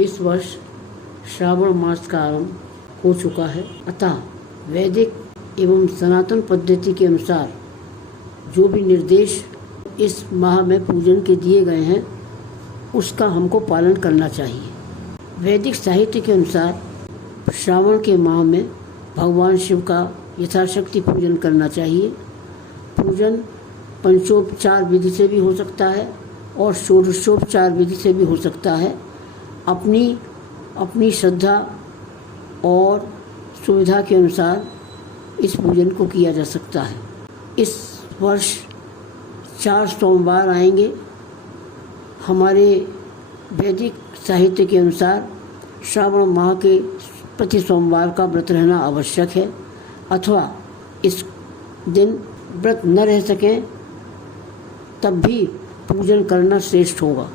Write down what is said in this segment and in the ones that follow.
इस वर्ष श्रावण मास का आरंभ हो चुका है, अतः वैदिक एवं सनातन पद्धति के अनुसार जो भी निर्देश इस माह में पूजन के दिए गए हैं उसका हमको पालन करना चाहिए। वैदिक साहित्य के अनुसार श्रावण के माह में भगवान शिव का यथाशक्ति पूजन करना चाहिए। पूजन पंचोपचार विधि से भी हो सकता है और षोडशोपचार विधि से भी हो सकता है। अपनी श्रद्धा और सुविधा के अनुसार इस पूजन को किया जा सकता है। इस वर्ष 4 सोमवार आएंगे। हमारे वैदिक साहित्य के अनुसार श्रावण माह के प्रति सोमवार का व्रत रहना आवश्यक है, अथवा इस दिन व्रत न रह सकें तब भी पूजन करना श्रेष्ठ होगा।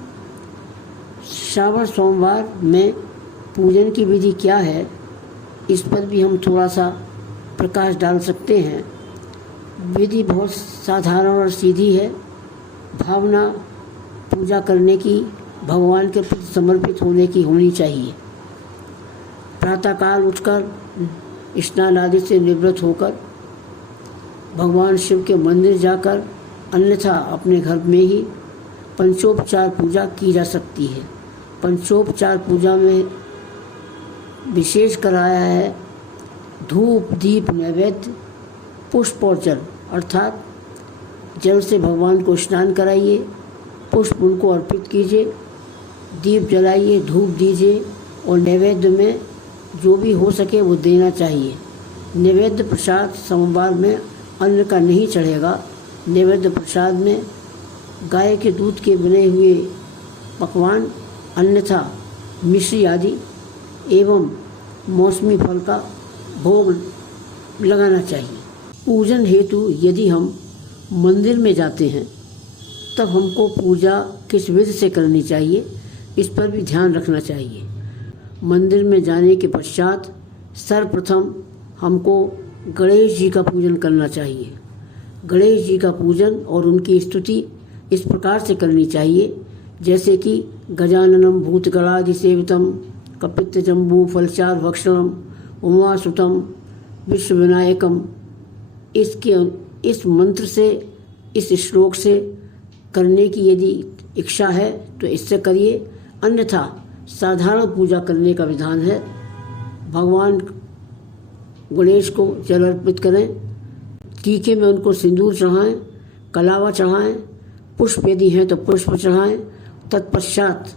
श्रावण सोमवार में पूजन की विधि क्या है, इस पर भी हम थोड़ा सा प्रकाश डाल सकते हैं। विधि बहुत साधारण और सीधी है। भावना पूजा करने की, भगवान के प्रति समर्पित होने की होनी चाहिए। प्रातःकाल उठकर स्नान आदि से निवृत्त होकर भगवान शिव के मंदिर जाकर, अन्यथा अपने घर में ही पंचोपचार पूजा की जा सकती है। पंचोपचार पूजा में विशेष कराया है धूप, दीप, नैवेद्य, पुष्प और जल, अर्थात जल से भगवान को स्नान कराइए, पुष्प उनको अर्पित कीजिए, दीप जलाइए, धूप दीजिए और नैवेद्य में जो भी हो सके वो देना चाहिए। नैवेद्य प्रसाद सोमवार में अन्न का नहीं चढ़ेगा। नैवेद्य प्रसाद में गाय के दूध के बने हुए पकवान, अन्यथा मिश्री आदि एवं मौसमी फल का भोग लगाना चाहिए। पूजन हेतु यदि हम मंदिर में जाते हैं तब हमको पूजा किस विधि से करनी चाहिए, इस पर भी ध्यान रखना चाहिए। मंदिर में जाने के पश्चात सर्वप्रथम हमको गणेश जी का पूजन करना चाहिए। गणेश जी का पूजन और उनकी स्तुति इस प्रकार से करनी चाहिए, जैसे कि गजाननम भूतगणाधि सेवितम कपित्तजम्बू फलचार भक्षणम उमासुतम विश्वविनायकम। इस मंत्र से, इस श्लोक से करने की यदि इच्छा है तो इससे करिए, अन्यथा साधारण पूजा करने का विधान है। भगवान गणेश को जल अर्पित करें, टीके में उनको सिंदूर चढ़ाएं, कलावा चढ़ाएं, पुष्प यदि हैं तो पुष्प चढ़ाएं। तत्पश्चात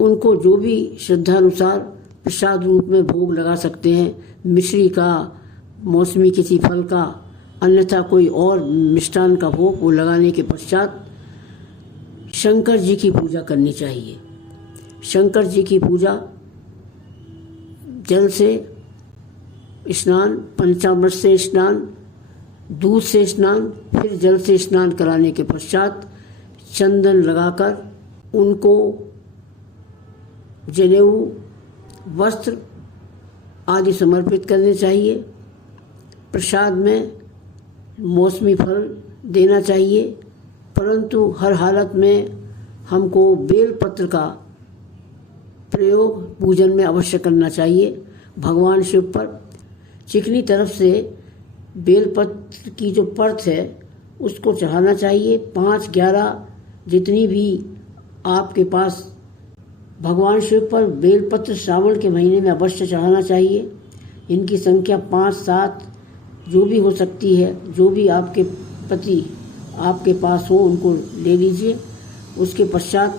उनको जो भी श्रद्धानुसार प्रसाद रूप में भोग लगा सकते हैं, मिश्री का, मौसमी किसी फल का, अन्यथा कोई और मिष्टान का भोग वो लगाने के पश्चात शंकर जी की पूजा करनी चाहिए। शंकर जी की पूजा जल से स्नान, पंचामृत से स्नान, दूध से स्नान, फिर जल से स्नान कराने के पश्चात चंदन लगाकर उनको जनेऊ, वस्त्र आदि समर्पित करने चाहिए। प्रसाद में मौसमी फल देना चाहिए, परंतु हर हालत में हमको बेलपत्र का प्रयोग पूजन में अवश्य करना चाहिए। भगवान शिव पर चिकनी तरफ से बेलपत्र की जो परत है उसको चढ़ाना चाहिए। 5-11 जितनी भी आपके पास भगवान शिव पर बेलपत्र श्रावण के महीने में अवश्य चढ़ाना चाहिए। इनकी संख्या 5-7 जो भी हो सकती है, जो भी आपके प्रति आपके पास हो उनको ले लीजिए। उसके पश्चात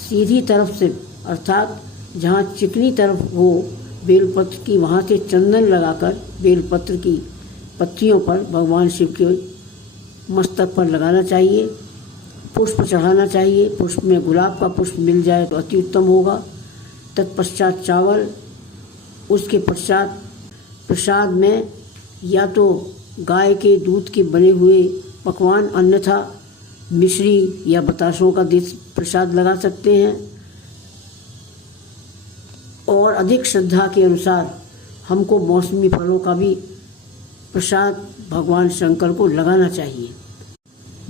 सीधी तरफ से, अर्थात जहाँ चिकनी तरफ हो बेलपत्र की, वहाँ से चंदन लगाकर बेलपत्र की पत्तियों पर भगवान शिव के मस्तक पर लगाना चाहिए। पुष्प चढ़ाना चाहिए। पुष्प में गुलाब का पुष्प मिल जाए तो अति उत्तम होगा। तत्पश्चात चावल, उसके पश्चात प्रसाद में या तो गाय के दूध के बने हुए पकवान, अन्यथा मिश्री या बताशों का प्रसाद लगा सकते हैं। और अधिक श्रद्धा के अनुसार हमको मौसमी फलों का भी प्रसाद भगवान शंकर को लगाना चाहिए।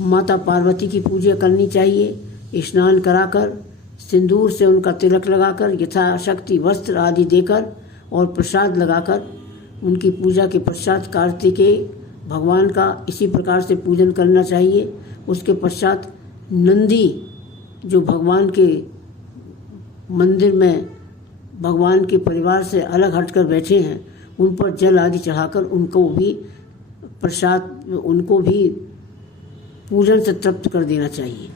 माता पार्वती की पूजा करनी चाहिए। स्नान कराकर सिंदूर से उनका तिलक लगाकर, यथाशक्ति वस्त्र आदि देकर और प्रसाद लगाकर उनकी पूजा के पश्चात कार्तिकेय भगवान का इसी प्रकार से पूजन करना चाहिए। उसके पश्चात नंदी जो भगवान के मंदिर में भगवान के परिवार से अलग हटकर बैठे हैं, उन पर जल आदि चढ़ाकर उनको भी प्रसाद, उनको भी पूजन से तृप्त कर देना चाहिए।